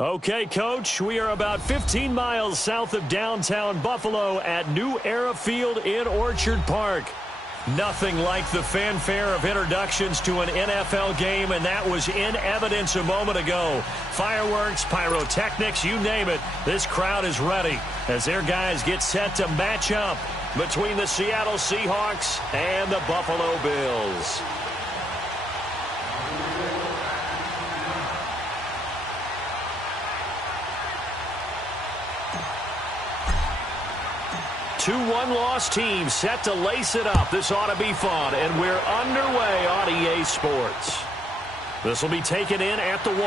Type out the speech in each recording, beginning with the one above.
Okay, Coach, we are about 15 miles south of downtown Buffalo at New Era Field in Orchard Park. Nothing like the fanfare of introductions to an NFL game, and that was in evidence a moment ago. Fireworks, pyrotechnics, you name it, this crowd is ready as their guys get set to match up between the Seattle Seahawks and the Buffalo Bills. Two one-loss teams set to lace it up. This ought to be fun, and we're underway on EA Sports. This will be taken in at the 1.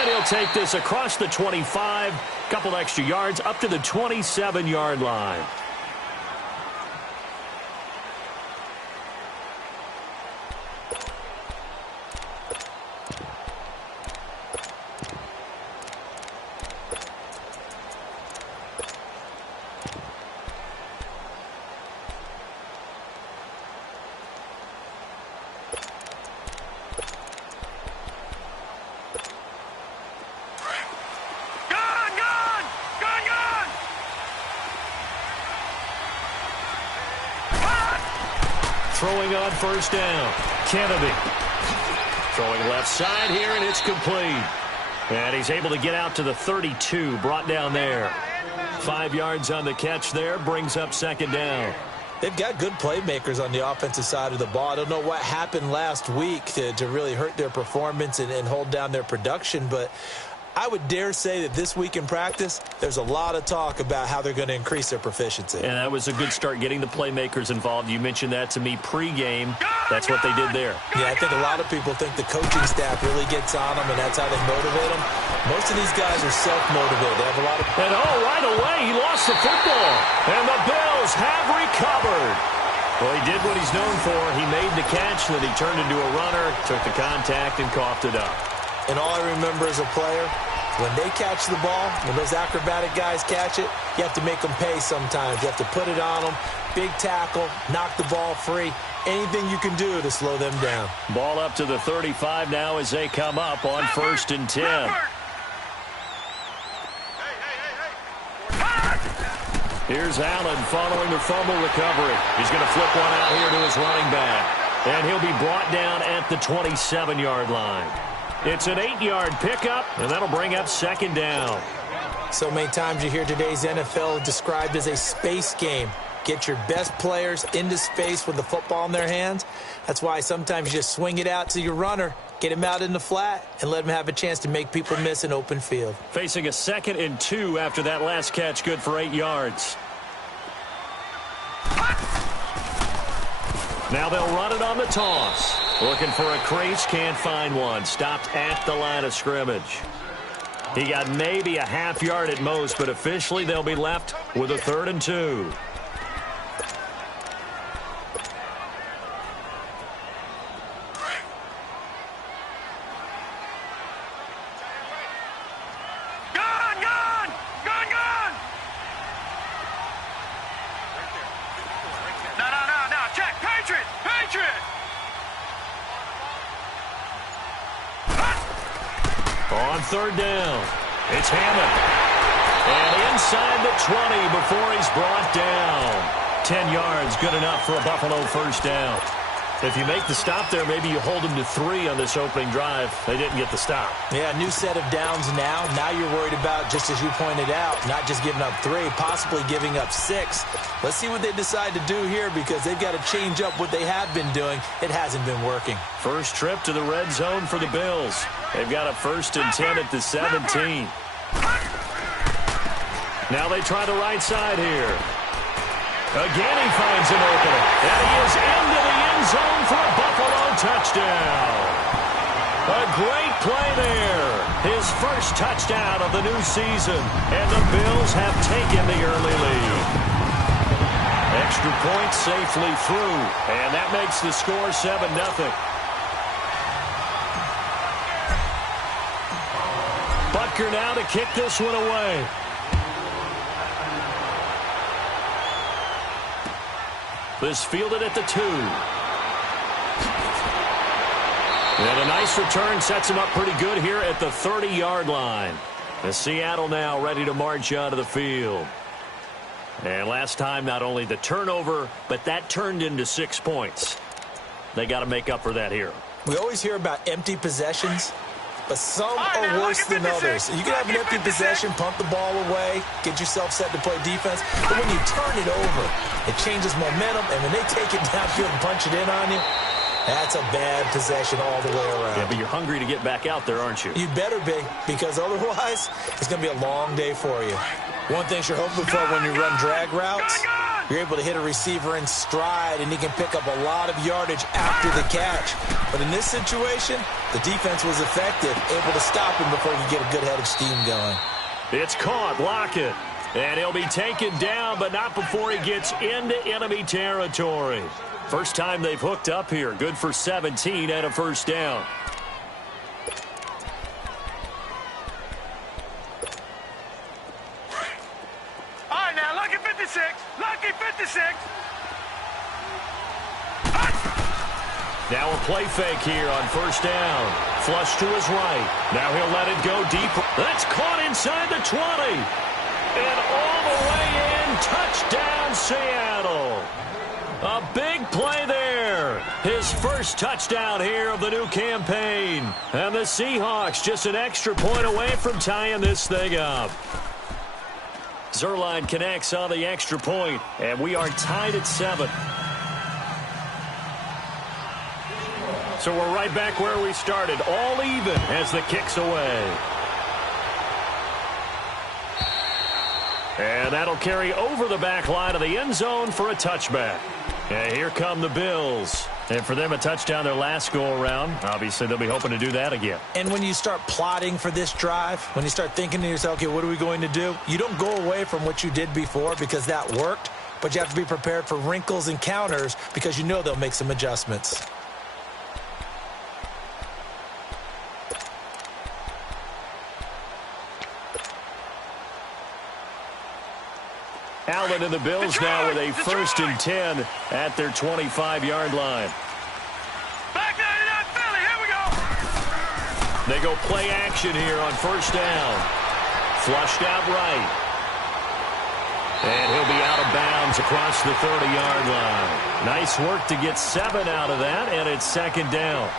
And he'll take this across the 25, couple extra yards up to the 27-yard line. Throwing on first down, Kennedy. Throwing left side here, and it's complete. And he's able to get out to the 32, brought down there. 5 yards on the catch there, brings up second down. They've got good playmakers on the offensive side of the ball. I don't know what happened last week to really hurt their performance and hold down their production, but I would dare say that this week in practice, there's a lot of talk about how they're going to increase their proficiency. And that was a good start getting the playmakers involved. You mentioned that to me pregame. That's what they did there. Yeah, I think a lot of people think the coaching staff really gets on them, and that's how they motivate them. Most of these guys are self-motivated. They have a lot of... And right away, he lost the football. And the Bills have recovered. Well, he did what he's known for. He made the catch, then he turned into a runner, took the contact, and coughed it up. And all I remember as a player, when they catch the ball, when those acrobatic guys catch it, you have to make them pay sometimes. You have to put it on them, big tackle, knock the ball free, anything you can do to slow them down. Ball up to the 35 now as they come up on 1st and 10. Here's Allen following the fumble recovery. He's going to flip one out here to his running back. And he'll be brought down at the 27-yard line. It's an 8-yard pickup, and that'll bring up second down. So many times you hear today's NFL described as a space game. Get your best players into space with the football in their hands. That's why sometimes you just swing it out to your runner, get him out in the flat, and let him have a chance to make people miss an open field. Facing a 2nd and 2 after that last catch, good for 8 yards. Now they'll run it on the toss. Looking for a crease, can't find one. Stopped at the line of scrimmage. He got maybe a half yard at most, but officially they'll be left with a 3rd and 2. On 3rd down, it's Hammond. And inside the 20 before he's brought down. 10 yards, good enough for a Buffalo 1st down. If you make the stop there, maybe you hold them to 3 on this opening drive. They didn't get the stop. Yeah, new set of downs now. Now you're worried about, just as you pointed out, not just giving up 3, possibly giving up 6. Let's see what they decide to do here because they've got to change up what they have been doing. It hasn't been working. First trip to the red zone for the Bills. They've got a 1st and 10 at the 17. Now they try the right side here. Again, he finds an opening. And he is into the end zone for a Buffalo touchdown. A great play there. His first touchdown of the new season. And the Bills have taken the early lead. Extra point safely through. And that makes the score 7-0. Butker now to kick this one away. This fielded at the 2. And a nice return sets him up pretty good here at the 30-yard line. The Seattle now ready to march onto the field. And last time, not only the turnover, but that turned into 6 points. They got to make up for that here. We always hear about empty possessions, but some are worse than others. You can have an empty possession, pump the ball away, get yourself set to play defense, but when you turn it over, it changes momentum, and when they take it downfield and punch it in on you, that's a bad possession all the way around. Yeah, but you're hungry to get back out there, aren't you? You better be, because otherwise, it's going to be a long day for you. One thing you're hoping for when you run drag routes, you're able to hit a receiver in stride, and he can pick up a lot of yardage after the catch. But in this situation, the defense was effective, able to stop him before he could get a good head of steam going. It's caught, Lockett. And he'll be taken down, but not before he gets into enemy territory. First time they've hooked up here. Good for 17 and a first down. All right, now, lucky 56. Lucky 56. Now a play fake here on first down. Flush to his right. Now he'll let it go deep. That's caught inside the 20. And all the way in. Touchdown, Seattle. A big play there. His first touchdown here of the new campaign. And the Seahawks just an extra point away from tying this thing up. Zerline connects on the extra point, and we are tied at 7. So we're right back where we started, all even as the kick's away. And that'll carry over the back line of the end zone for a touchback. And here come the Bills. And for them, a touchdown their last go-around. Obviously, they'll be hoping to do that again. And when you start plotting for this drive, when you start thinking to yourself, okay, what are we going to do? You don't go away from what you did before because that worked, but you have to be prepared for wrinkles and counters because you know they'll make some adjustments. Allen and the Bills now with a 1st and 10 at their 25-yard line. Back there in that Philly. Here we go. They go play action here on first down. Flushed out right. And he'll be out of bounds across the 30-yard line. Nice work to get 7 out of that, and it's 2nd down.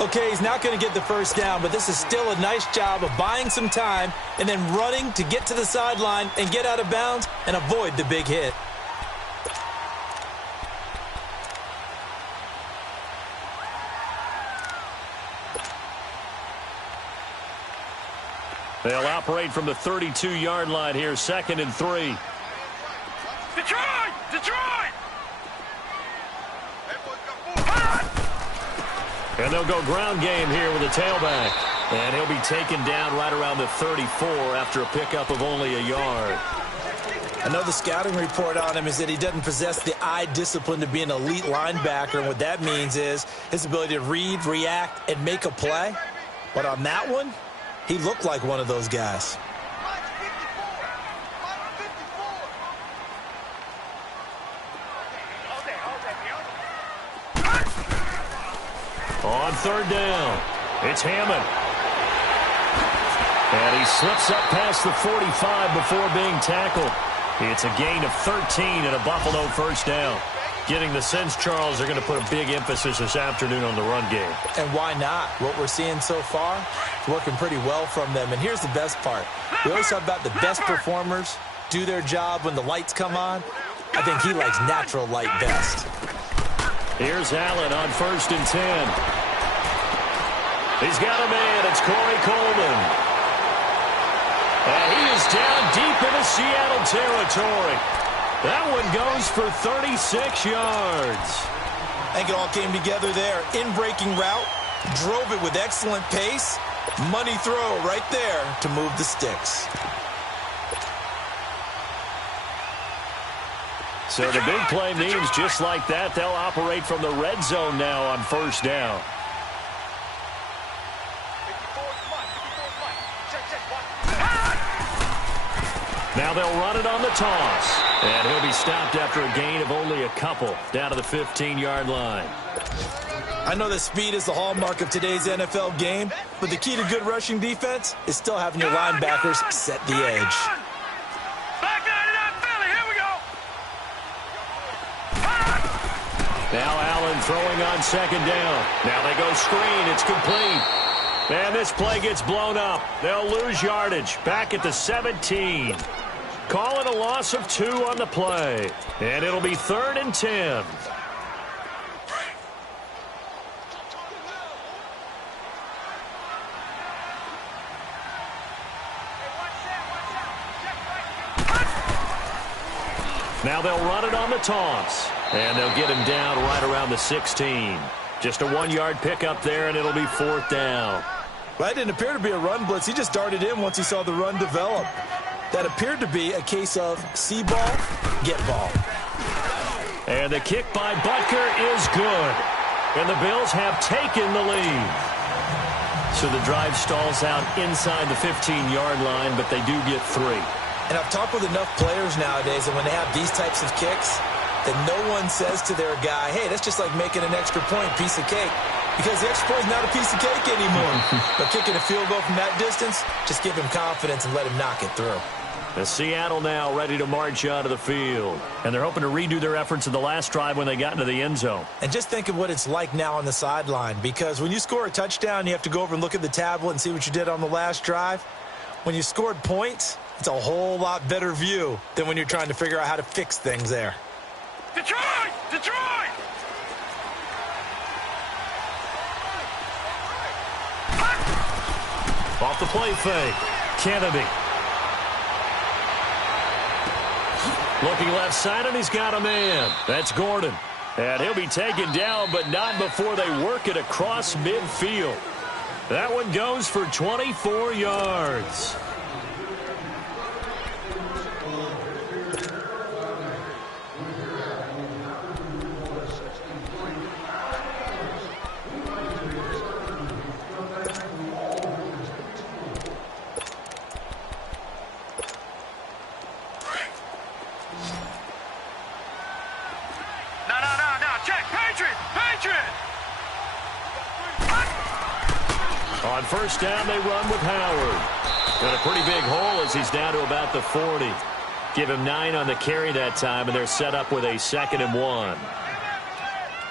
Okay, he's not going to get the first down, but this is still a nice job of buying some time and then running to get to the sideline and get out of bounds and avoid the big hit. They'll operate from the 32-yard line here, 2nd and 3. Detroit! Detroit! And they'll go ground game here with a tailback. And he'll be taken down right around the 34 after a pickup of only a yard. I know the scouting report on him is that he doesn't possess the eye discipline to be an elite linebacker. And what that means is his ability to read, react, and make a play. But on that one, he looked like one of those guys. On 3rd down, it's Hammond. And he slips up past the 45 before being tackled. It's a gain of 13 and a Buffalo first down. Getting the sense, Charles, they're going to put a big emphasis this afternoon on the run game. And why not? What we're seeing so far is working pretty well from them. And here's the best part. We always talk about the best performers do their job when the lights come on. I think he likes natural light best. Here's Allen on 1st and 10. He's got a man. It's Corey Coleman. And he is down deep into Seattle territory. That one goes for 36 yards. I think it all came together there. In-breaking route, drove it with excellent pace. Money throw right there to move the sticks. So the big play means just like that, they'll operate from the red zone now on first down. Now they'll run it on the toss. And he'll be stopped after a gain of only a couple down to the 15-yard line. I know that speed is the hallmark of today's NFL game, but the key to good rushing defense is still having your linebackers set the edge. Back 99 Philly, here we go. Now Allen throwing on second down. Now they go screen. It's complete. And this play gets blown up. They'll lose yardage. Back at the 17. Calling a loss of 2 on the play. And it'll be 3rd and 10. Now they'll run it on the toss. And they'll get him down right around the 16. Just a 1-yard pickup there, and it'll be 4th down. Well, that didn't appear to be a run blitz. He just darted in once he saw the run develop. That appeared to be a case of see ball, get ball. And the kick by Butker is good. And the Bills have taken the lead. So the drive stalls out inside the 15-yard line, but they do get 3. And I've talked with enough players nowadays that when they have these types of kicks, that no one says to their guy, hey, that's just like making an extra point, piece of cake. Because the extra point is not a piece of cake anymore. But kicking a field goal from that distance, just give him confidence and let him knock it through. The Seattle now ready to march out of the field. And they're hoping to redo their efforts in the last drive when they got into the end zone. And just think of what it's like now on the sideline. Because when you score a touchdown, you have to go over and look at the tablet and see what you did on the last drive. When you scored points, it's a whole lot better view than when you're trying to figure out how to fix things there. Detroit! Detroit! Off the play fake. Kennedy. Looking left side, and he's got a man. That's Gordon. And he'll be taken down, but not before they work it across midfield. That one goes for 24 yards. On first down, they run with Howard. Got a pretty big hole as he's down to about the 40. Give him 9 on the carry that time, and they're set up with a 2nd and 1.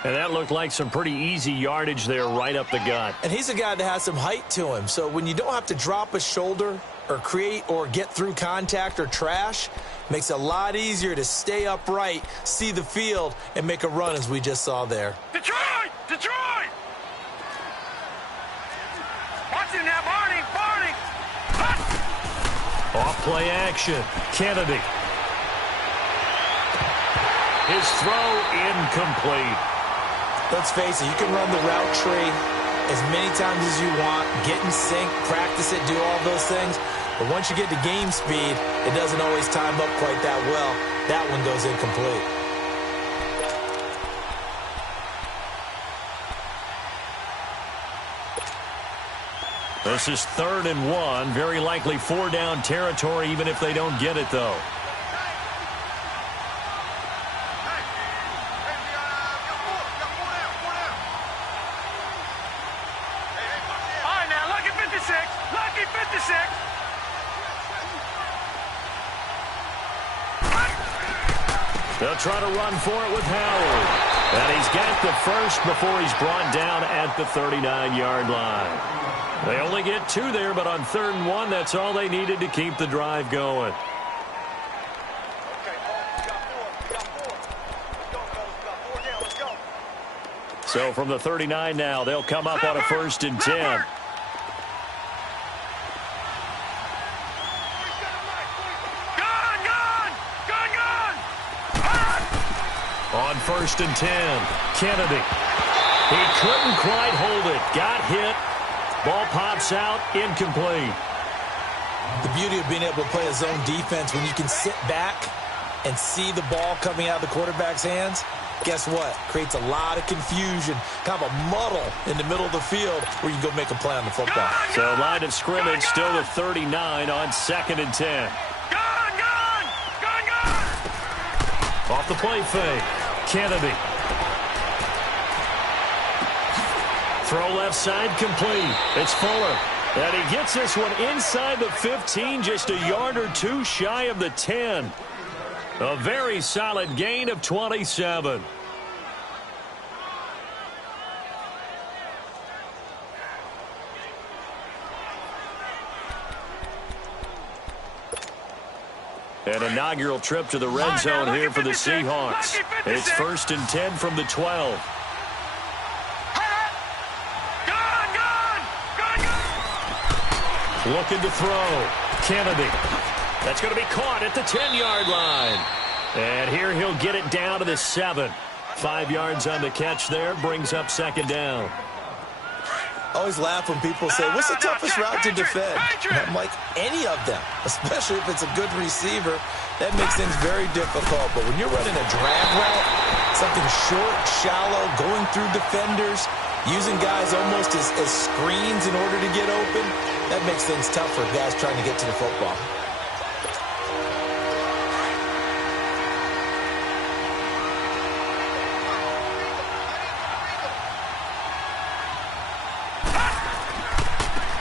And that looked like some pretty easy yardage there right up the gut. And he's a guy that has some height to him. So when you don't have to drop a shoulder or create or get through contact or trash, makes it a lot easier to stay upright, see the field, and make a run as we just saw there. Detroit! Detroit! Watch him now, Barney! Barney! Off play action. Kennedy. His throw incomplete. Let's face it, you can run the route tree as many times as you want, get in sync, practice it, do all those things. But once you get to game speed, it doesn't always time up quite that well. That one goes incomplete. This is 3rd and 1. Very likely 4-down territory, even if they don't get it, though. All right, now, lucky 56. Lucky 56. They'll try to run for it with Howard. And he's got the first before he's brought down at the 39-yard line. They only get 2 there, but on 3rd and 1, that's all they needed to keep the drive going. So from the 39 now, they'll come up on a 1st and 10. On 1st and 10, Kennedy. He couldn't quite hold it. Got hit. Ball pops out, incomplete. The beauty of being able to play a zone defense when you can sit back and see the ball coming out of the quarterback's hands, guess what? Creates a lot of confusion, kind of a muddle in the middle of the field where you can go make a play on the football. So line of scrimmage still the 39 on 2nd and 10. Off the play fake, Kennedy. Throw left side complete. It's Fuller. And he gets this one inside the 15, just a yard or two shy of the 10. A very solid gain of 27. An inaugural trip to the red zone here for the Seahawks. It's 1st and 10 from the 12. Looking to throw. Kennedy. That's going to be caught at the 10-yard line. And here he'll get it down to the 7. 5 yards on the catch there. Brings up 2nd down. I always laugh when people say, what's the toughest route to defend? And I'm like, any of them, especially if it's a good receiver. That makes things very difficult. But when you're running a drag route, something short, shallow, going through defenders, using guys almost as screens in order to get open, that makes things tough for guys trying to get to the football.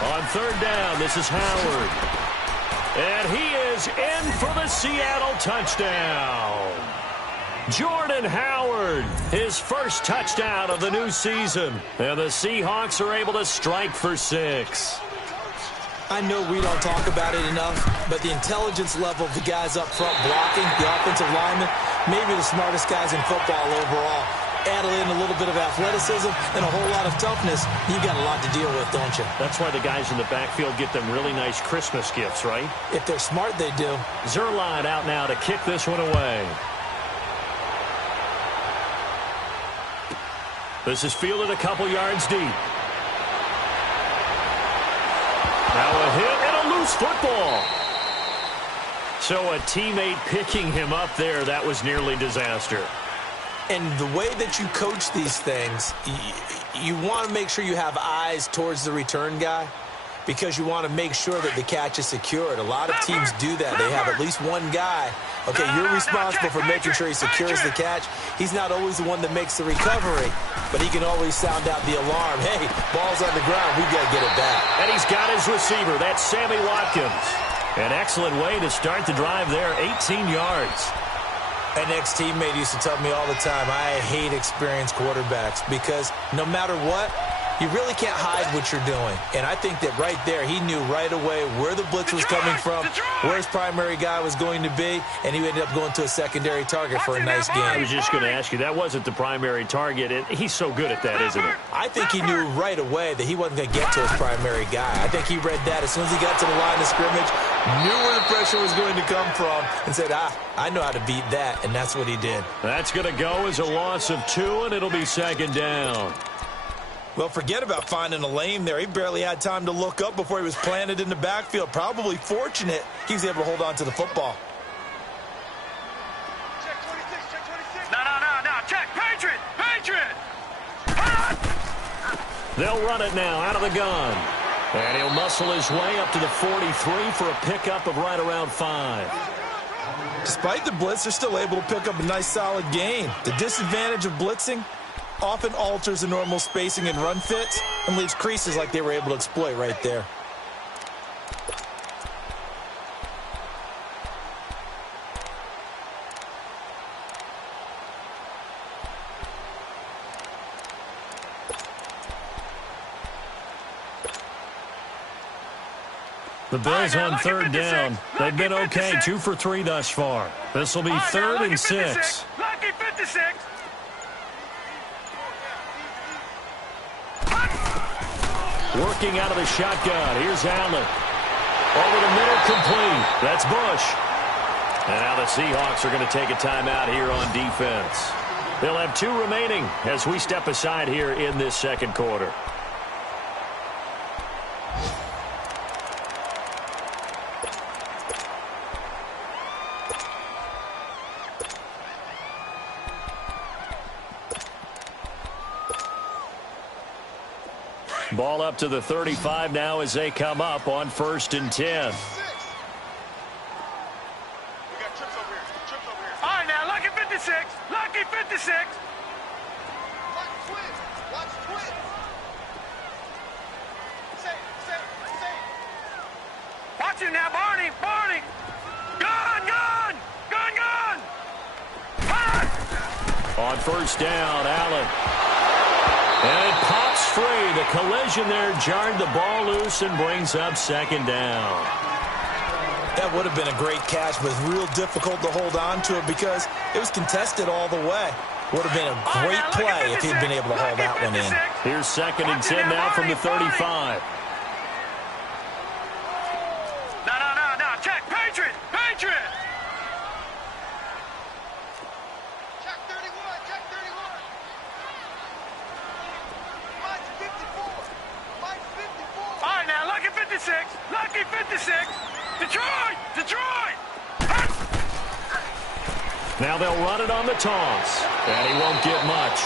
On 3rd down, this is Howard. And he is in for the Seattle touchdown. Jordan Howard, his first touchdown of the new season. And the Seahawks are able to strike for 6. I know we don't talk about it enough, but the intelligence level of the guys up front blocking, the offensive linemen, maybe the smartest guys in football overall. Add in a little bit of athleticism and a whole lot of toughness, you got a lot to deal with, don't you? That's why the guys in the backfield get them really nice Christmas gifts, right? If they're smart, they do. Zerline out now to kick this one away. This is fielded a couple yards deep. Now a hit and a loose football. So a teammate picking him up there, that was nearly disaster. And the way that you coach these things, you want to make sure you have eyes towards the return guy because you want to make sure that the catch is secured. A lot of teams do that. They have at least one guy. Okay, you're responsible for making sure he secures the catch. He's not always the one that makes the recovery, but he can always sound out the alarm. Hey, ball's on the ground. We got to get it back. And he's got his receiver. That's Sammy Watkins. An excellent way to start the drive there, 18 yards. An ex-teammate used to tell me all the time, I hate experienced quarterbacks because no matter what, you really can't hide what you're doing. And I think that right there, he knew right away where the blitz was coming from, where his primary guy was going to be, and he ended up going to a secondary target for a nice game. I was just going to ask you, that wasn't the primary target, and he's so good at that, isn't he? I think he knew right away that he wasn't going to get to his primary guy. I think he read that as soon as he got to the line of scrimmage, knew where the pressure was going to come from, and said, I know how to beat that, and that's what he did. That's going to go as a loss of 2, and it'll be 2nd down. Well, forget about finding a lane there. He barely had time to look up before he was planted in the backfield. Probably fortunate he was able to hold on to the football. Check 26, check 26. No. Check. Patriot. They'll run it now out of the gun. And he'll muscle his way up to the 43 for a pickup of right around 5. Despite the blitz, they're still able to pick up a nice, solid gain. The disadvantage of blitzing often alters the normal spacing and run fits and leaves creases like they were able to exploit right there. The Bills on 3rd down. They've been okay, 2 for 3 thus far. This will be 3rd and 6. Lucky 56. Working out of the shotgun. Here's Allen. Over the middle, complete. That's Bush. And now the Seahawks are going to take a timeout here on defense. They'll have 2 remaining as we step aside here in this 2nd quarter. Ball up to the 35 now as they come up on 1st and 10. We got trips over here. All right, now, lucky 56. Lucky 56. Watch twins. you now, Barney. Barney. Gone, gone. Gone, gone. On first down, Allen. And it pops free. The collision there jarred the ball loose and brings up second down. That would have been a great catch, but it's real difficult to hold on to it because it was contested all the way. Would have been a great play if he'd been able to haul that one in. Here's 2nd and 10 now from the 35. No. Check. Patriot. Patriot. Check 31. Check 31. Mike's 54. Mike's 54. All right, now, lucky 56. Lucky 56. Detroit. Detroit. Now they'll run it on the toss. And he won't get much.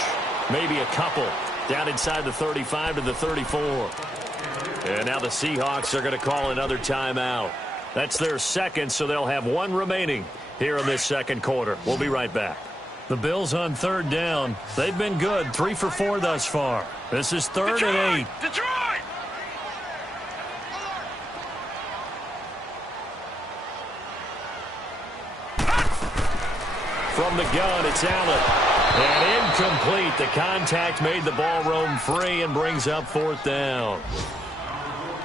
Maybe a couple. Down inside the 35 to the 34. And now the Seahawks are going to call another timeout. That's their second, so they'll have one remaining here in this second quarter. We'll be right back. The Bills on third down. They've been good. 3 for 4 thus far. This is 3rd and 8. Detroit. From the gun, it's Allen. And incomplete. The contact made the ball roam free and brings up 4th down.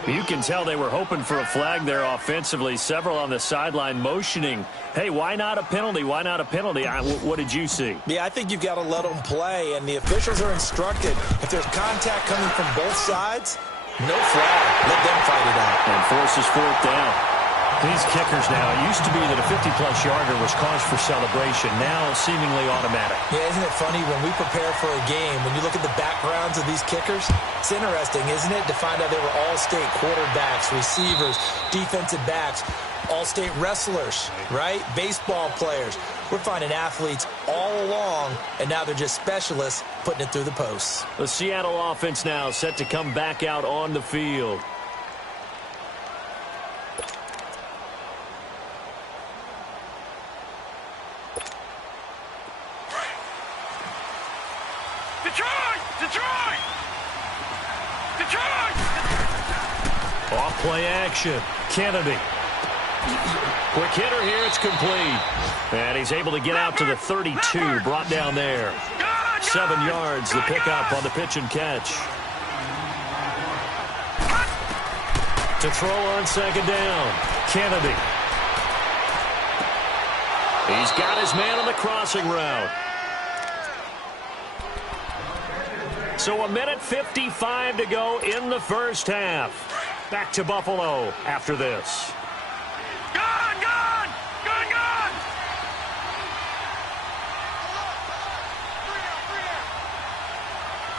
You can tell they were hoping for a flag there offensively. Several on the sideline motioning. Hey, why not a penalty? Why not a penalty? What did you see? Yeah, I think you've got to let them play, and the officials are instructed. If there's contact coming from both sides, no flag. Let them fight it out. And forces 4th down. These kickers now, it used to be that a 50-plus yarder was cause for celebration. Now seemingly automatic. Yeah, isn't it funny when we prepare for a game, when you look at the backgrounds of these kickers, it's interesting, isn't it, to find out they were all-state quarterbacks, receivers, defensive backs, all-state wrestlers, right? Baseball players. We're finding athletes all along, and now they're just specialists putting it through the posts. The Seattle offense now set to come back out on the field. Off-play action. Kennedy. Quick hitter here. It's complete. And he's able to get out to the 32. Brought down there. 7 yards. The pickup on the pitch and catch. To throw on second down. Kennedy. He's got his man on the crossing route. So 1:55 to go in the first half. Back to Buffalo after this. Gone, gone, gone, gone.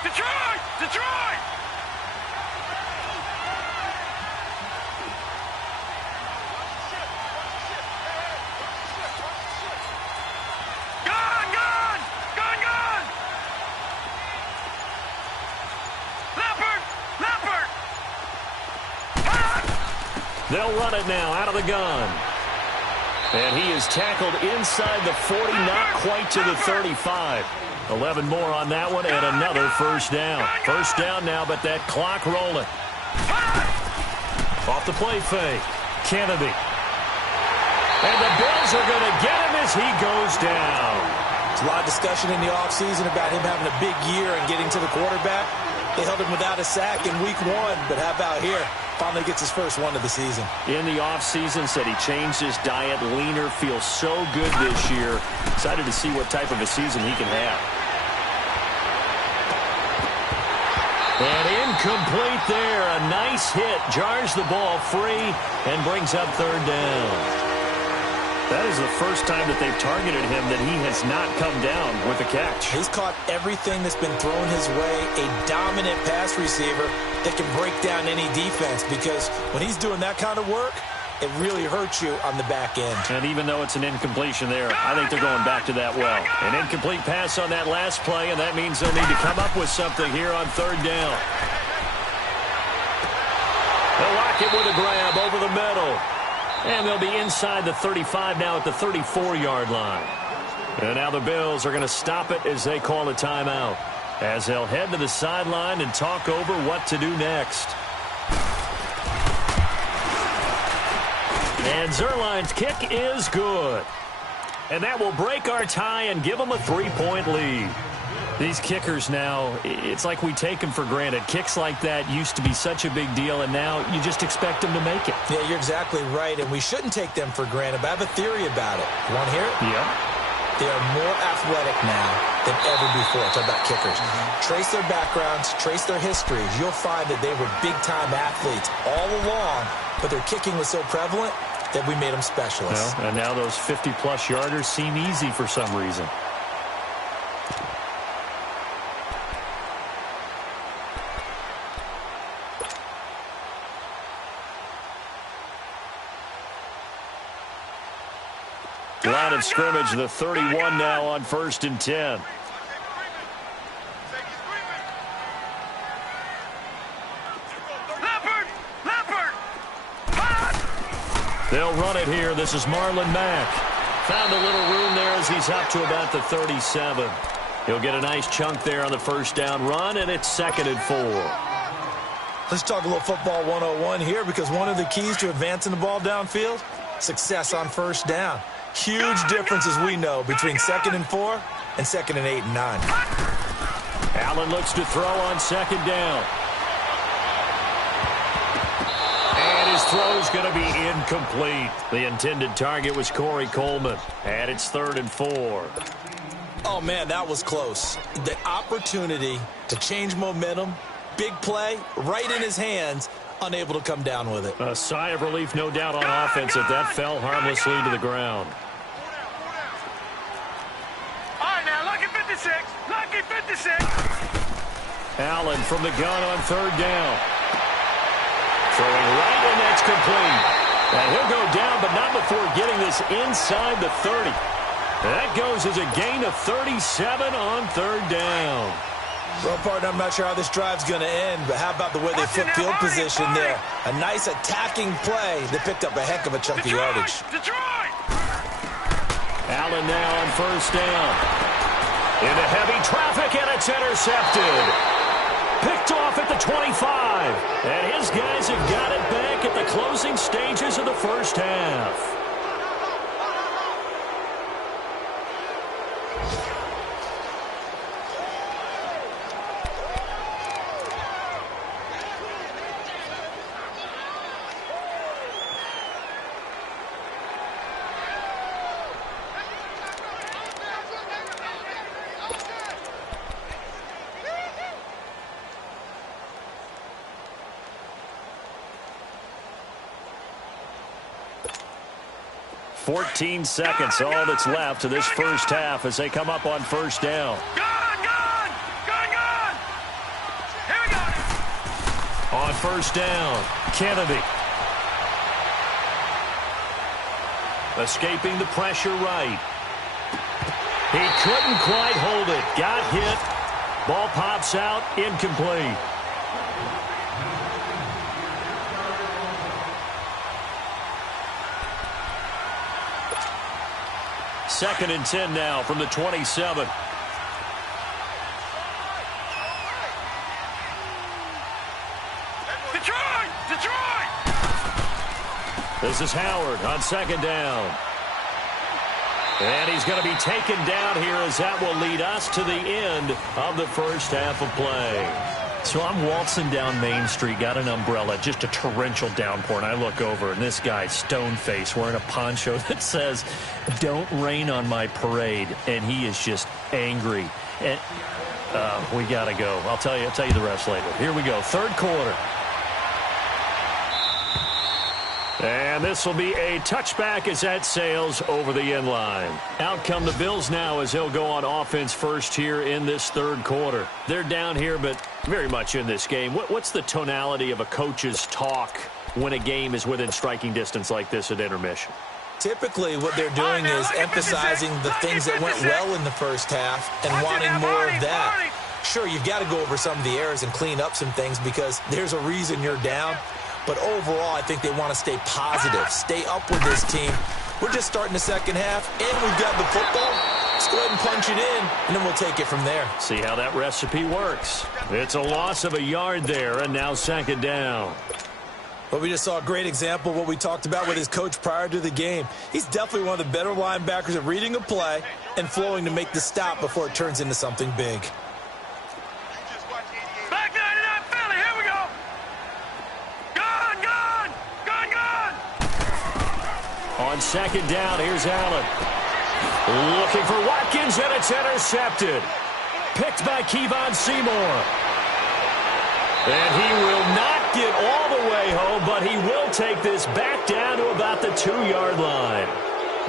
Detroit, Detroit. Gone, gone, gone, gone. Leopard, leopard. They'll run it now out of the gun. And he is tackled inside the 40, not quite to the 35. 11 more on that one, and another first down. First down now, but that clock rolling. Off the play fake. Kennedy. And the Bills are going to get him as he goes down. There's a lot of discussion in the offseason about him having a big year and getting to the quarterback. They held him without a sack in week 1, but how about here? Finally gets his first one of the season. In the offseason, said he changed his diet, leaner, feels so good this year. Excited to see what type of a season he can have. And incomplete there. A nice hit. Jars the ball free and brings up third down. That is the first time that they've targeted him that he has not come down with a catch. He's caught everything that's been thrown his way. A dominant pass receiver that can break down any defense, because when he's doing that kind of work, it really hurts you on the back end. And even though it's an incompletion there, I think they're going back to that well. An incomplete pass on that last play, and that means they'll need to come up with something here on third down. They'll lock it with a grab over the middle. And they'll be inside the 35 now at the 34-yard line. And now the Bills are going to stop it as they call a timeout, as they'll head to the sideline and talk over what to do next. And Zerline's kick is good. And that will break our tie and give them a 3-point lead. These kickers now, it's like we take them for granted. Kicks like that used to be such a big deal, and now you just expect them to make it. Yeah, you're exactly right, and we shouldn't take them for granted, but I have a theory about it. You want to hear it? Yep. They are more athletic now than ever before. Talk about kickers. Trace their backgrounds, trace their histories. You'll find that they were big-time athletes all along, but their kicking was so prevalent that we made them specialists. Well, and now those 50-plus yarders seem easy for some reason. Line of scrimmage, the 31 now on 1st and 10. They'll run it here. This is Marlon Mack. Found a little room there as he's up to about the 37. He'll get a nice chunk there on the first down run, and it's 2nd and 4. Let's talk a little football 101 here, because one of the keys to advancing the ball downfield, success on first down. Huge difference, as we know, between 2nd and 4 and 2nd and 8 and 9. Allen looks to throw on 2nd down. And his throw's going to be incomplete. The intended target was Corey Coleman. And it's 3rd and 4. Oh, man, that was close. The opportunity to change momentum, big play, right in his hands, unable to come down with it. A sigh of relief, no doubt, on offense if that fell harmlessly to the ground. All right, now, lucky 56. Lucky 56. Allen from the gun on 3rd down. Throwing right, and that's complete. And he'll go down, but not before getting this inside the 30. That goes as a gain of 37 on 3rd down. Well, partner, I'm not sure how this drive's going to end, but how about the way they flip field position there? A nice attacking play that picked up a heck of a chunk of yardage. Allen now on 1st down. Into heavy traffic, and it's intercepted. Picked off at the 25. And his guys have got it back at the closing stages of the first half. Fourteen seconds, all that's left to this first half as they come up on 1st down. Gone! Here we go! On 1st down, Kennedy. Escaping the pressure right. He couldn't quite hold it. Got hit. Ball pops out, incomplete. Second and 10 now from the 27. Detroit! This is Howard on 2nd down. And he's going to be taken down here as that will lead us to the end of the first half of play. So I'm waltzing down Main Street, got an umbrella, just a torrential downpour, and I look over, and this guy, stone-faced, wearing a poncho that says, "Don't rain on my parade," and he is just angry. And we got to go. I'll tell you the rest later. Here we go, 3rd quarter. And this will be a touchback as that sails over the end line. Out come the Bills now as they'll go on offense first here in this 3rd quarter. They're down here, but very much in this game. What's the tonality of a coach's talk when a game is within striking distance like this at intermission? Typically, what they're doing is emphasizing the things that went well in the first half and wanting more of that. Sure, you've got to go over some of the errors and clean up some things because there's a reason you're down. But overall, I think they want to stay positive, stay up with this team. We're just starting the second half, and we've got the football. Let's go ahead and punch it in, and then we'll take it from there. See how that recipe works. It's a loss of a yard there, and now 2nd down. Well, we just saw a great example of what we talked about with his coach prior to the game. He's definitely one of the better linebackers at reading a play and flowing to make the stop before it turns into something big. Back 99 Philly, here we go. Gone, gone, gone, gone. On second down, here's Allen. Looking for Watkins, and it's intercepted. Picked by Kevon Seymour. And he will not get all the way home, but he will take this back down to about the 2-yard line.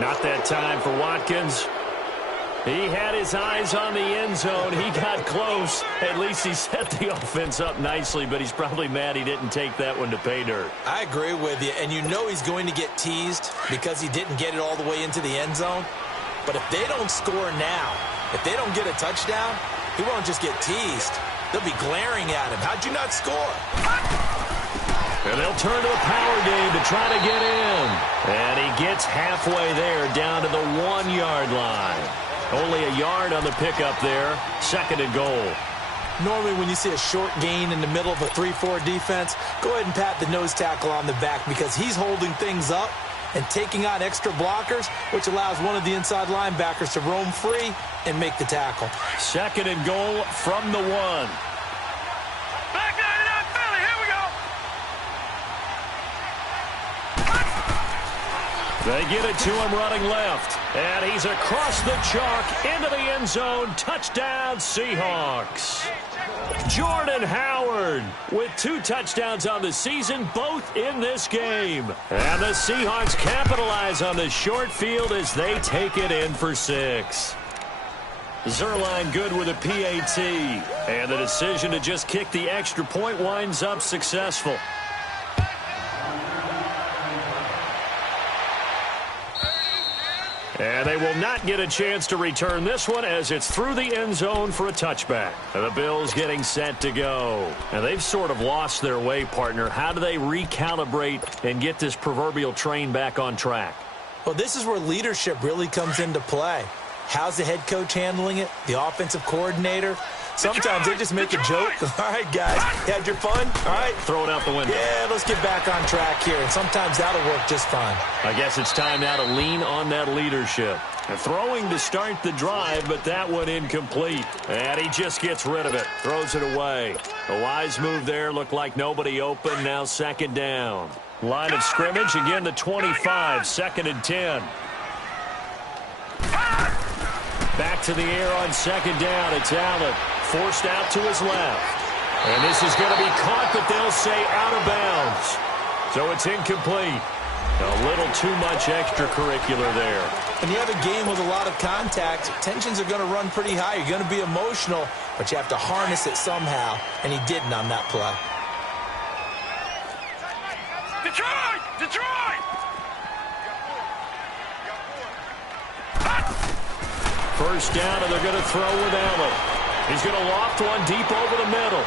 Not that time for Watkins. He had his eyes on the end zone. He got close. At least he set the offense up nicely, but he's probably mad he didn't take that one to pay dirt. I agree with you, and you know he's going to get teased because he didn't get it all the way into the end zone. But if they don't score now, if they don't get a touchdown, he won't just get teased. They'll be glaring at him. How'd you not score? And they'll turn to the power game to try to get in. And he gets halfway there, down to the 1-yard line. Only a yard on the pickup there. 2nd and goal. Normally when you see a short gain in the middle of a 3-4 defense, go ahead and pat the nose tackle on the back because he's holding things up and taking on extra blockers, which allows one of the inside linebackers to roam free and make the tackle. 2nd and goal from the 1. Back 99 Philly, here we go. They get it to him running left. And he's across the chalk into the end zone. Touchdown, Seahawks. Jordan Howard with 2 touchdowns on the season, both in this game. And the Seahawks capitalize on the short field as they take it in for 6. Zerline good with a PAT. And the decision to just kick the extra point winds up successful. And they will not get a chance to return this one as it's through the end zone for a touchback. And the Bills getting set to go. And they've sort of lost their way, partner. How do they recalibrate and get this proverbial train back on track? Well, this is where leadership really comes into play. How's the head coach handling it? The offensive coordinator? Sometimes they just make a joke. All right, guys, you had your fun? All right. Throw it out the window. Yeah, let's get back on track here. And sometimes that'll work just fine. I guess it's time now to lean on that leadership. And throwing to start the drive, but that one incomplete. And he just gets rid of it. Throws it away. A wise move there. Looked like nobody open. Now 2nd down. Line of scrimmage. Again, the 25. 2nd and 10. Back to the air on 2nd down. It's Allen. Forced out to his left. And this is going to be caught, but they'll say out of bounds. So it's incomplete. A little too much extracurricular there. When you have a game with a lot of contact, tensions are going to run pretty high. You're going to be emotional, but you have to harness it somehow, and he didn't on that play. Detroit! Detroit! First down, and they're going to throw with Allen. He's going to loft one deep over the middle.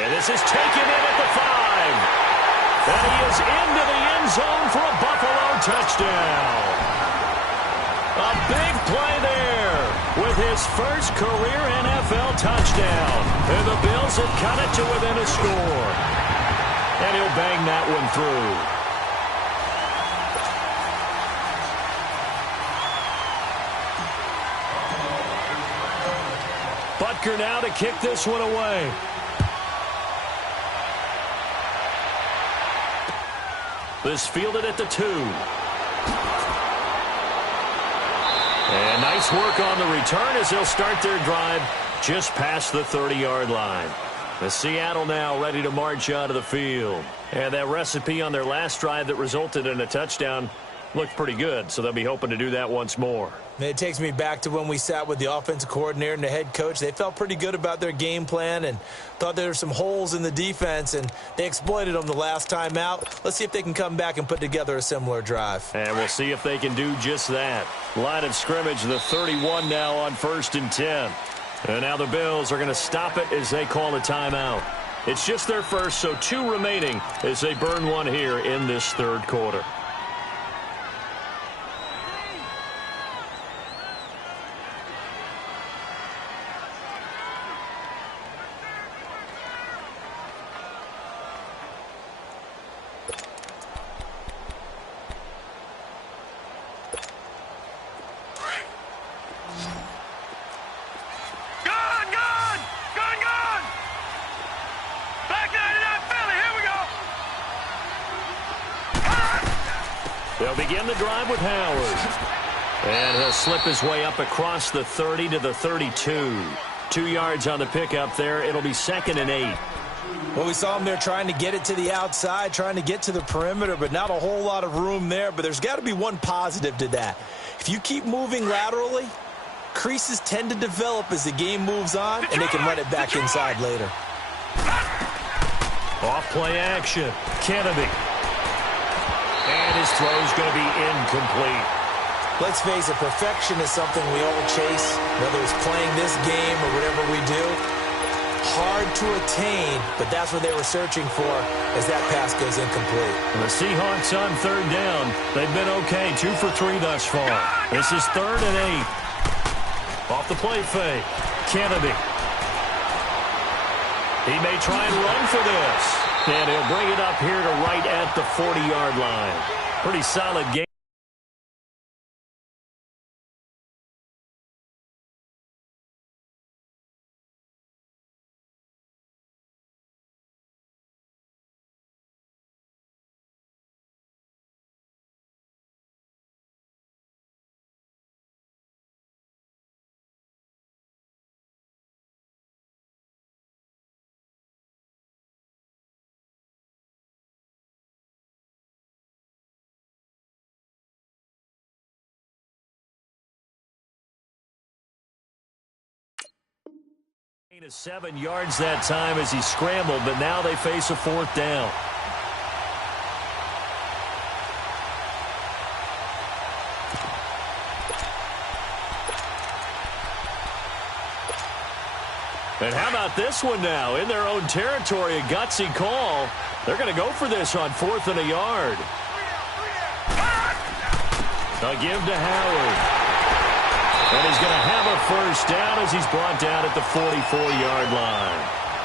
And this is taken in at the 5. And he is into the end zone for a Buffalo touchdown. A big play there with his first career NFL touchdown. And the Bills have cut it to within a score. And he'll bang that one through. Butker now to kick this one away. This fielded at the 2. And nice work on the return as they'll start their drive just past the 30-yard line. The Seattle now ready to march out of the field. And that recipe on their last drive that resulted in a touchdown looked pretty good, so they'll be hoping to do that once more. It takes me back to when we sat with the offensive coordinator and the head coach. They felt pretty good about their game plan and thought there were some holes in the defense, and they exploited them the last time out. Let's see if they can come back and put together a similar drive. And we'll see if they can do just that. Line of scrimmage, the 31 now on 1st and 10. And now the Bills are going to stop it as they call a timeout. It's just their first, so 2 remaining as they burn one here in this 3rd quarter. They'll begin the drive with Howard. And he'll slip his way up across the 30 to the 32. 2 yards on the pickup there. It'll be 2nd and 8. Well, we saw him there trying to get it to the outside, trying to get to the perimeter, but not a whole lot of room there. But there's got to be one positive to that. If you keep moving laterally, creases tend to develop as the game moves on, and they can run it back inside later. Off play action. Kennedy. And his throw's going to be incomplete. Let's face it, perfection is something we all chase, whether it's playing this game or whatever we do. Hard to attain, but that's what they were searching for as that pass goes incomplete. And the Seahawks on 3rd down. They've been okay, 2 for 3 thus far. This is 3rd and 8. Off the play fake. Kennedy. He may try and run for this. And he'll bring it up here to right at the 40-yard line. Pretty solid game. Is 7 yards that time as he scrambled, but now they face a 4th down. And how about this one now? In their own territory, a gutsy call. They're going to go for this on 4th and a yard. A give to Howard. And he's going to have a 1st down as he's brought down at the 44-yard line.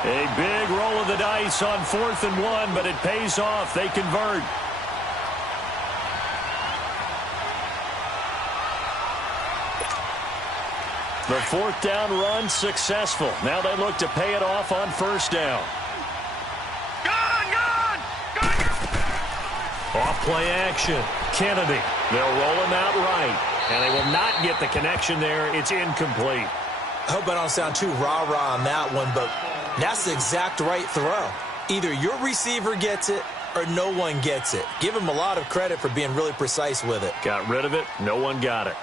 A big roll of the dice on 4th and 1, but it pays off. They convert. The 4th down run successful. Now they look to pay it off on 1st down. Off play action. Kennedy. They'll roll him out right. And they will not get the connection there. It's incomplete. I hope I don't sound too rah-rah on that one, but that's the exact right throw. Either your receiver gets it or no one gets it. Give him a lot of credit for being really precise with it. Got rid of it. No one got it.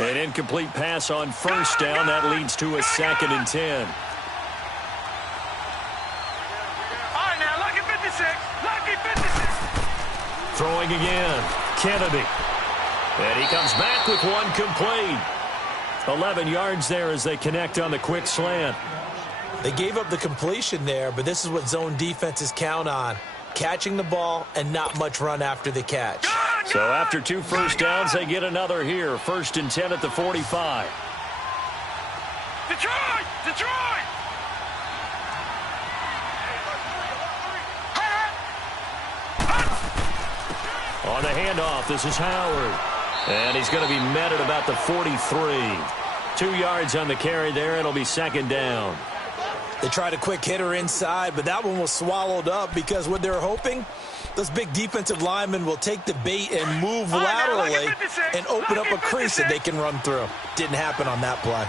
An incomplete pass on 1st down. That leads to a 2nd and 10. Throwing again. Kennedy. And he comes back with one complete. 11 yards there as they connect on the quick slant. They gave up the completion there, but this is what zone defenses count on. Catching the ball and not much run after the catch. So after 2 first downs, they get another here. 1st and 10 at the 45. Detroit! Detroit! On the handoff, this is Howard. And he's going to be met at about the 43. 2 yards on the carry there. It'll be 2nd down. They tried a quick hitter inside, but that one was swallowed up because what they're hoping, those big defensive linemen will take the bait and move laterally and open up a crease that they can run through. Didn't happen on that play.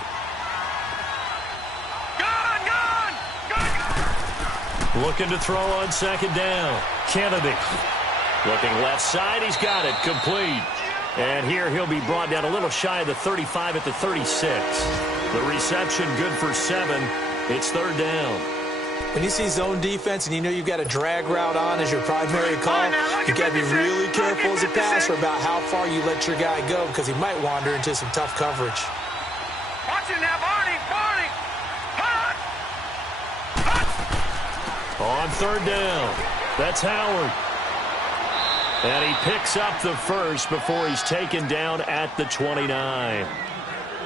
Looking to throw on 2nd down. Kennedy. Looking left side. He's got it. Complete. And here he'll be brought down a little shy of the 35 at the 36. The reception good for 7. It's 3rd down. When you see zone defense and you know you've got a drag route on as your primary call, you've got to be really careful as a passer about how far you let your guy go because he might wander into some tough coverage. Watch it now, Barney! Barney! On 3rd down. That's Howard. And he picks up the first before he's taken down at the 29.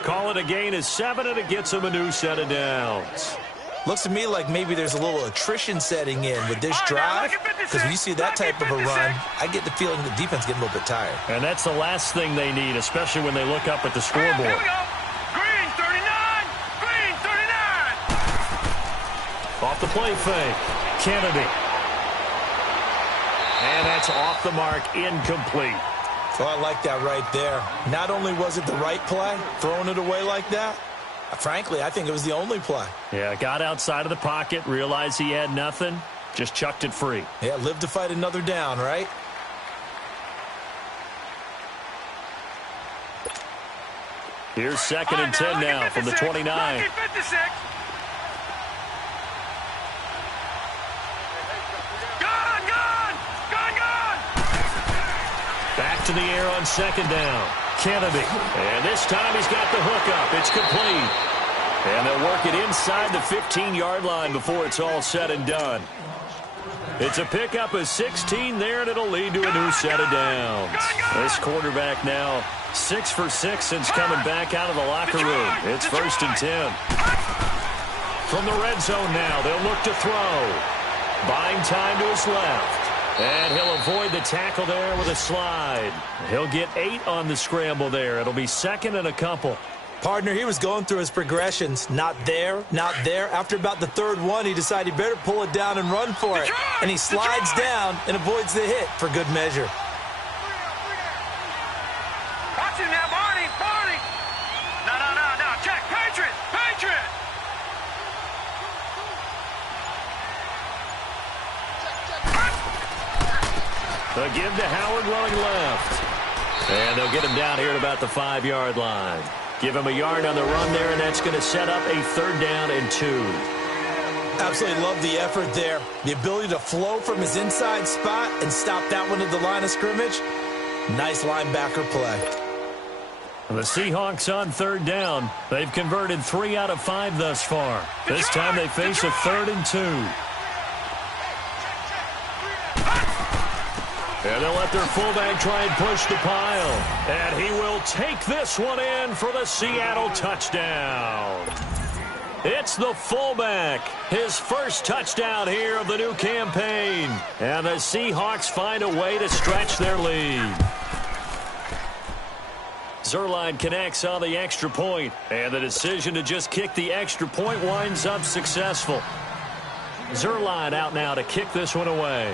Call it a gain of 7, and it gets him a new set of downs. Looks to me like maybe there's a little attrition setting in with this drive, because when you see that type of a run, I get the feeling the defense getting a little bit tired. And that's the last thing they need, especially when they look up at the scoreboard. Green 39! Green 39! Off the play fake. Kennedy. And that's off the mark, incomplete. Well, I like that right there. Not only was it the right play, throwing it away like that, frankly, I think it was the only play. Yeah, got outside of the pocket, realized he had nothing, just chucked it free. Yeah, live to fight another down, right? Here's 2nd and 10 now from the 29. Lucky 56. Back to the air on 2nd down. Kennedy. And this time he's got the hook up. It's complete. And they'll work it inside the 15-yard line before it's all said and done. It's a pickup of 16 there, and it'll lead to a new set of downs. This quarterback now 6 for 6 since coming back out of the locker room. It's 1st and 10. From the red zone now, they'll look to throw. Buying time to his left. And he'll avoid the tackle there with a slide. He'll get 8 on the scramble there. It'll be 2nd and a couple. Partner, he was going through his progressions. Not there, not there. After about the 3rd one, he decided he better pull it down and run for it. And he slides down and avoids the hit for good measure. Watch him now, Barney. Barney. No. Check. Patriot. The give to Howard running left. And they'll get him down here at about the 5-yard line. Give him a yard on the run there, and that's going to set up a 3rd down and 2. Absolutely love the effort there. The ability to flow from his inside spot and stop that one at the line of scrimmage. Nice linebacker play. The Seahawks on 3rd down. They've converted 3 out of 5 thus far. This time they face a 3rd and 2. And they'll let their fullback try and push the pile. And he will take this one in for the Seattle touchdown. It's the fullback. His first touchdown here of the new campaign. And the Seahawks find a way to stretch their lead. Zerline connects on the extra point. And the decision to just kick the extra point winds up successful. Zerline out now to kick this one away.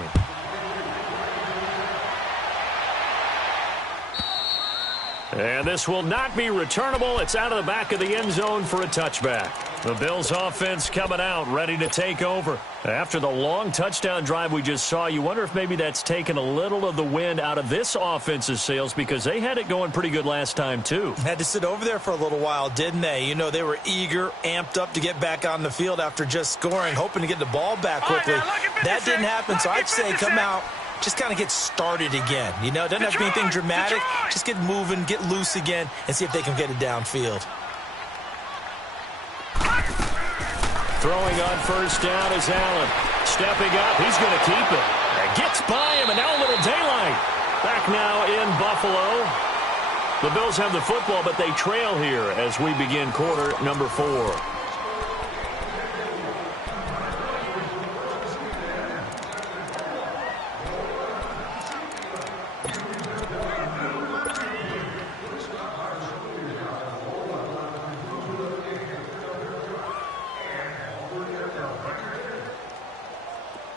And this will not be returnable. It's out of the back of the end zone for a touchback. The Bills offense coming out, ready to take over. After the long touchdown drive we just saw, you wonder if maybe that's taken a little of the wind out of this offense's sails, because they had it going pretty good last time, too. Had to sit over there for a little while, didn't they? You know, they were eager, amped up to get back on the field after just scoring, hoping to get the ball back quickly. That didn't happen, so I'd say come out. Just kind of get started again. You know, it doesn't have to be anything dramatic. Just get moving, get loose again, and see if they can get it downfield. Throwing on 1st down is Allen. Stepping up, he's going to keep it. Gets by him, and now a little daylight. Back now in Buffalo. The Bills have the football, but they trail here as we begin quarter number 4.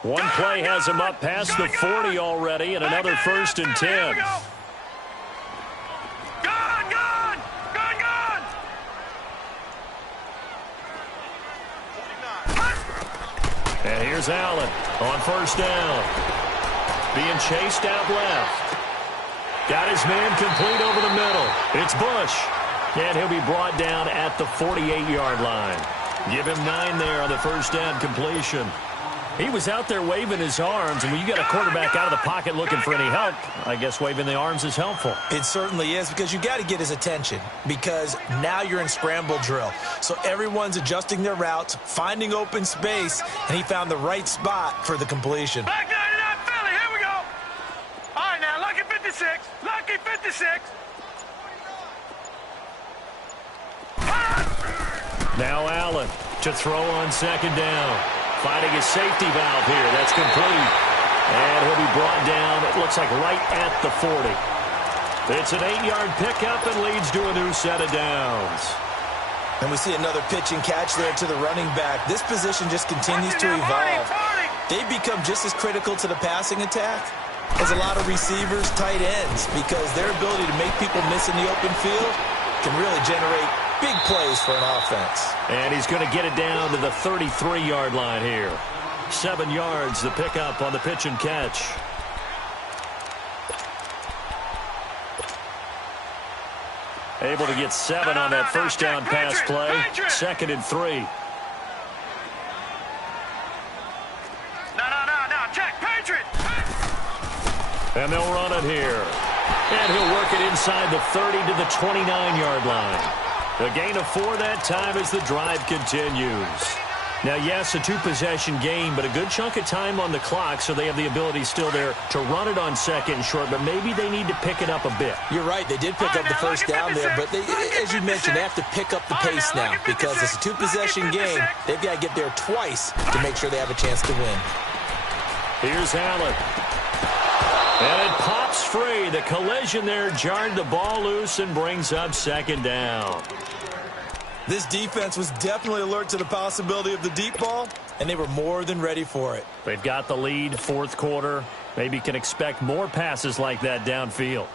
One play has him up past the 40 already, and another 1st and 10. Gone! And here's Allen on 1st down. Being chased out left. Got his man complete over the middle. It's Bush. And he'll be brought down at the 48-yard line. Give him 9 there on the 1st down completion. He was out there waving his arms, and when you got a quarterback out of the pocket looking for any help, I guess waving the arms is helpful. It certainly is, because you got to get his attention, because now you're in scramble drill. So everyone's adjusting their routes, finding open space, and he found the right spot for the completion. Back 99 Philly, here we go. All right, now, lucky 56. Lucky 56. Now Allen to throw on 2nd down. Finding a safety valve here. That's complete. And he'll be brought down, it looks like right at the 40. It's an 8-yard pickup and leads to a new set of downs. And we see another pitch and catch there to the running back. This position just continues to evolve. They become just as critical to the passing attack as a lot of receivers, tight ends, because their ability to make people miss in the open field can really generate big plays for an offense. And he's going to get it down to the 33-yard line here. 7 yards, the pickup on the pitch and catch. Able to get 7 on that first down pass play. 2nd and 3. Check, Patriot. And they'll run it here. And he'll work it inside the 30 to the 29-yard line. A gain of 4 that time as the drive continues. Now, yes, a 2-possession game, but a good chunk of time on the clock, so they have the ability still there to run it on 2nd and short, but maybe they need to pick it up a bit. You're right. They did pick up the first down there, but as you mentioned, they have to pick up the pace now because it's a 2-possession game. They've got to get there twice to make sure they have a chance to win. Here's Allen. And it pops free. The collision there jarred the ball loose and brings up 2nd down. This defense was definitely alert to the possibility of the deep ball, and they were more than ready for it. They've got the lead, 4th quarter. Maybe can expect more passes like that downfield.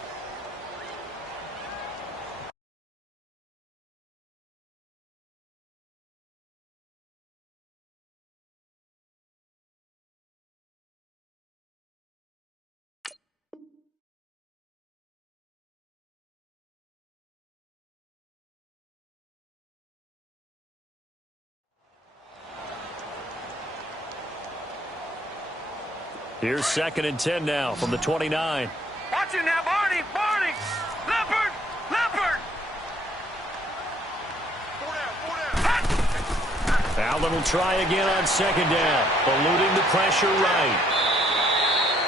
Here's 2nd and 10 now from the 29. Watch it now, Barney. Leopard. Allen will try again on 2nd down, eluding the pressure right.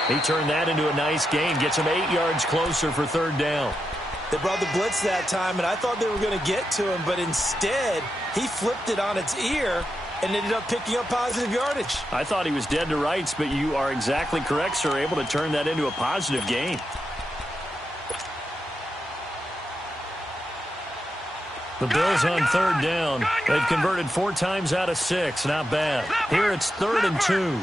He turned that into a nice gain, gets him 8 yards closer for 3rd down. They brought the blitz that time, and I thought they were going to get to him, but instead he flipped it on its ear and ended up picking up positive yardage. I thought he was dead to rights, but you are exactly correct, sir. Able to turn that into a positive gain. The Bills on 3rd down. They've converted 4 times out of 6. Not bad. Here it's 3rd and 2.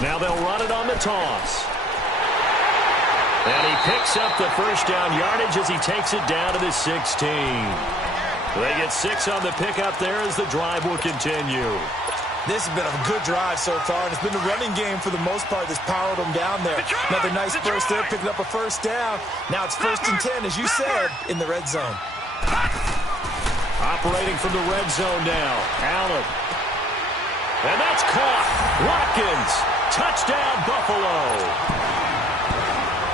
Now they'll run it on the toss. And he picks up the first down yardage as he takes it down to the 16. They get 6 on the pickup there as the drive will continue. This has been a good drive so far, and it's been the running game for the most part that's powered them down there. Another nice burst there, picking up a first down. Now it's 1st and 10, as you said, in the red zone. Operating from the red zone now, Allen. And that's caught. Watkins. Touchdown, Buffalo.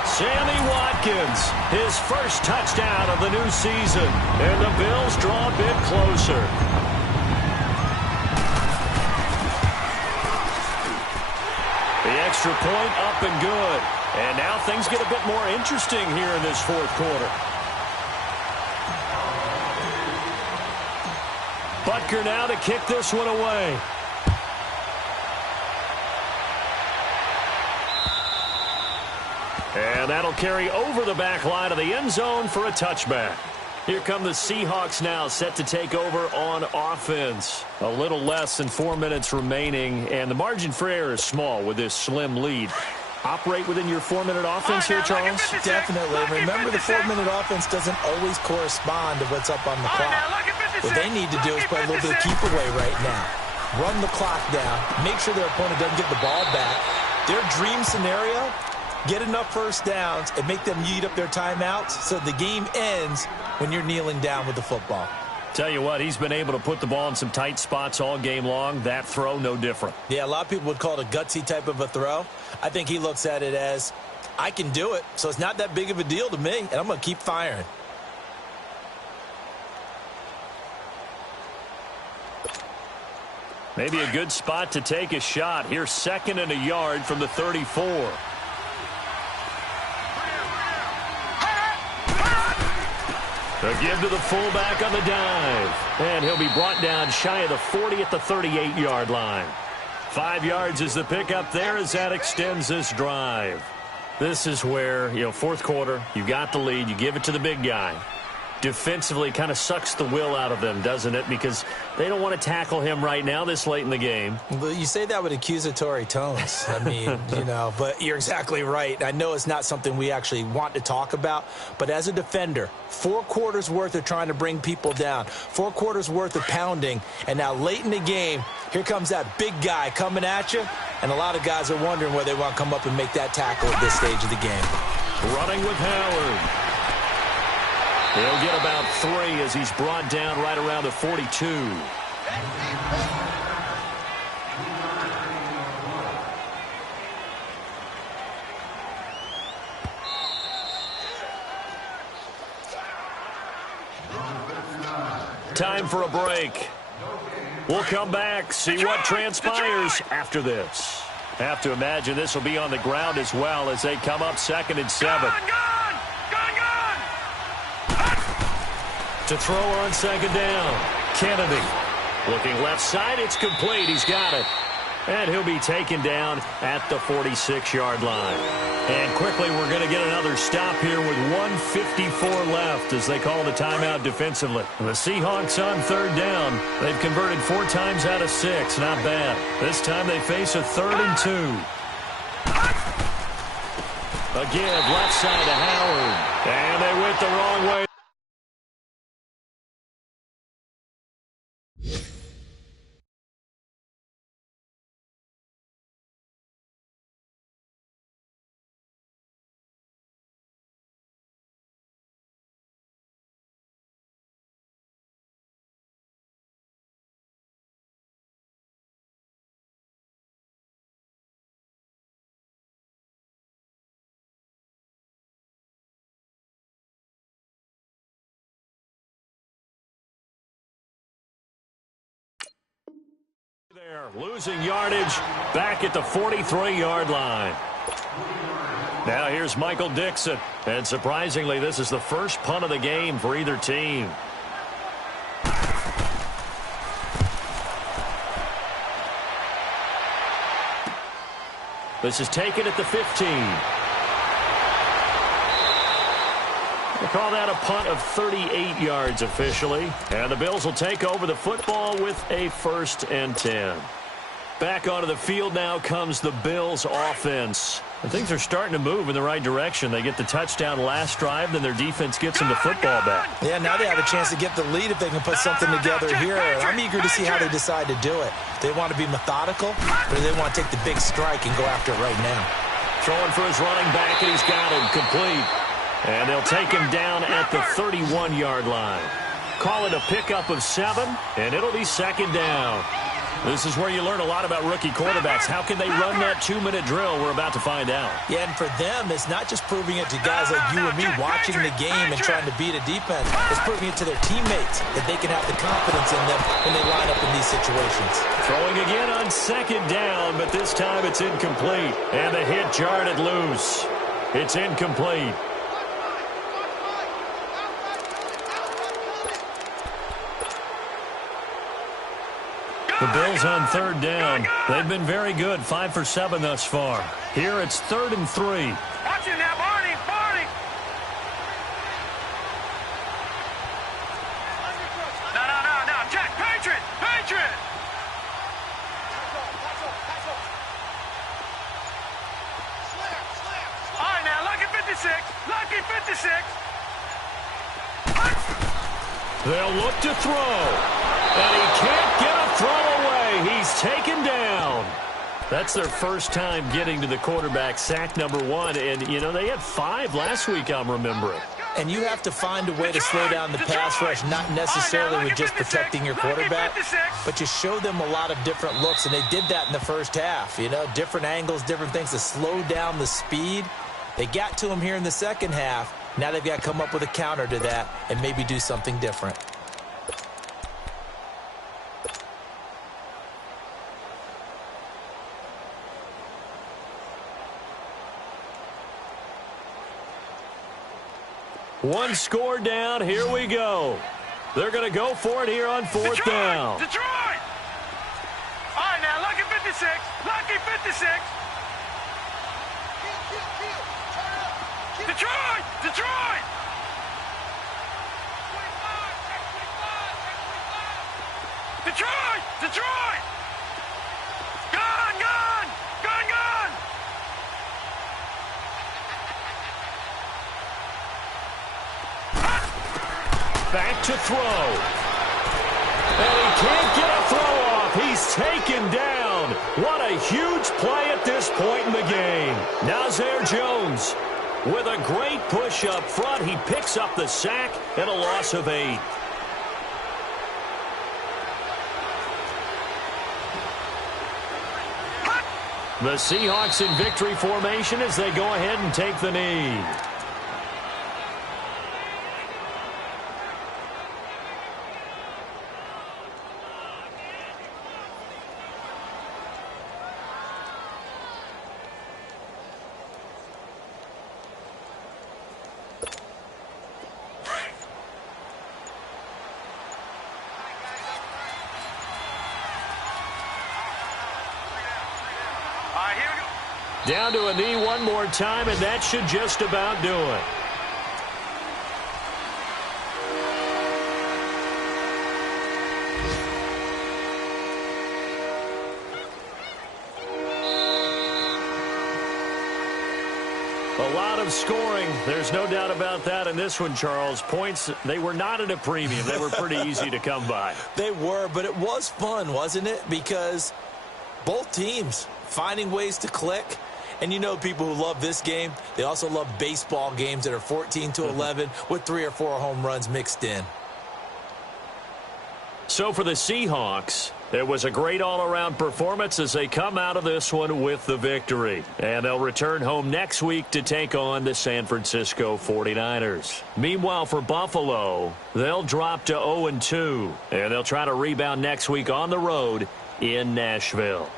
Sammy Watkins, his first touchdown of the new season. And the Bills draw a bit closer. The extra point up and good. And now things get a bit more interesting here in this 4th quarter. Butker now to kick this one away. And that'll carry over the back line of the end zone for a touchback. Here come the Seahawks now, set to take over on offense. A little less than 4 minutes remaining, and the margin for error is small with this slim lead. Operate within your 4-minute offense here, Charles? Definitely. Remember, the 4-minute offense doesn't always correspond to what's up on the clock. What they need to do is play a little bit of keep away right now. Run the clock down. Make sure their opponent doesn't get the ball back. Their dream scenario, get enough first downs and make them eat up their timeouts so the game ends when you're kneeling down with the football. Tell you what, he's been able to put the ball in some tight spots all game long. That throw, no different. Yeah, a lot of people would call it a gutsy type of a throw. I think he looks at it as, I can do it, so it's not that big of a deal to me, and I'm going to keep firing. Maybe a good spot to take a shot. Here's 2nd and a yard from the 34. A give to the fullback on the dive. And he'll be brought down shy of the 40 at the 38-yard line. 5 yards is the pickup there as that extends this drive. This is where, fourth quarter, you got the lead, you give it to the big guy. Defensively kind of sucks the will out of them, doesn't it? Because they don't want to tackle him right now this late in the game. Well, you say that with accusatory tones. I mean, but you're exactly right. I know it's not something we actually want to talk about, but as a defender, 4 quarters worth of trying to bring people down, 4 quarters worth of pounding, and now late in the game, here comes that big guy coming at you, and a lot of guys are wondering whether they want to come up and make that tackle at this stage of the game. Running with Howard. He'll get about 3 as he's brought down right around the 42. Time for a break. We'll come back, see what transpires after this. Have to imagine this will be on the ground as well as they come up 2nd and 7. To throw on 2nd down. Kennedy. Looking left side. It's complete. He's got it. And he'll be taken down at the 46-yard line. And quickly we're going to get another stop here with 1:54 left as they call the timeout defensively. The Seahawks on 3rd down. They've converted 4 times out of 6. Not bad. This time they face a 3rd and 2. Again, left side to Howard. And they went the wrong way. There, losing yardage back at the 43-yard line. Now here's Michael Dixon. And surprisingly, this is the first punt of the game for either team. This is taken at the 15. We'll call that a punt of 38 yards officially. And the Bills will take over the football with a 1st and 10. Back onto the field now comes the Bills offense. And things are starting to move in the right direction. They get the touchdown last drive, then their defense gets them the football back. Yeah, now they have a chance to get the lead if they can put something together here. And I'm eager to see how they decide to do it. Do they want to be methodical, or do they want to take the big strike and go after it right now? Throwing for his running back, and he's got him complete. And they'll take him down at the 31-yard line. Call it a pickup of 7, and it'll be 2nd down. This is where you learn a lot about rookie quarterbacks. How can they run that 2-minute drill? We're about to find out. Yeah, and for them, it's not just proving it to guys like you and me watching the game and trying to beat a defense. It's proving it to their teammates that they can have the confidence in them when they line up in these situations. Throwing again on 2nd down, but this time it's incomplete. And the hit jarred it loose. It's incomplete. The Bills on 3rd down. They've been very good, 5 for 7 thus far. Here it's 3rd and 3. Watch it now, Barney, Barney. No, Jack, Patriot. All right, now, lucky 56. They'll look to throw. And he can't get a throw away. He's taken down. That's their first time getting to the quarterback, sack number 1. And, they had 5 last week, I'm remembering. And you have to find a way to slow down the pass rush, not necessarily with just protecting your quarterback, but you show them a lot of different looks, and they did that in the first half. Different angles, different things to slow down the speed. They got to him here in the second half. Now they've got to come up with a counter to that and maybe do something different. One score down. Here we go. They're going to go for it here on fourth down. Detroit! All right, now, lucky 56. Lucky 56. Detroit! Detroit! 25. Detroit! Detroit! Gun! Gun! Gun! Gun! Back to throw. And he can't get a throw off. He's taken down. What a huge play at this point in the game. Nazir Jones with a great push up front. He picks up the sack and a loss of 8. The Seahawks in victory formation as they go ahead and take the knee. Down to a knee one more time, and that should just about do it. A lot of scoring. There's no doubt about that in this one, Charles. Points, they were not at a premium. They were pretty easy to come by. They were, but it was fun, wasn't it? Because both teams finding ways to click. And you know people who love this game, they also love baseball games that are 14-11 with 3 or 4 home runs mixed in. So for the Seahawks, it was a great all-around performance as they come out of this one with the victory. And they'll return home next week to take on the San Francisco 49ers. Meanwhile, for Buffalo, they'll drop to 0-2, and they'll try to rebound next week on the road in Nashville.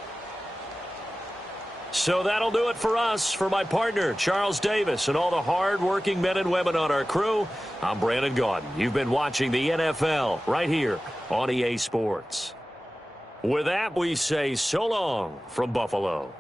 So that'll do it for us. For my partner, Charles Davis, and all the hard-working men and women on our crew, I'm Brandon Gaudin. You've been watching the NFL right here on EA Sports. With that, we say so long from Buffalo.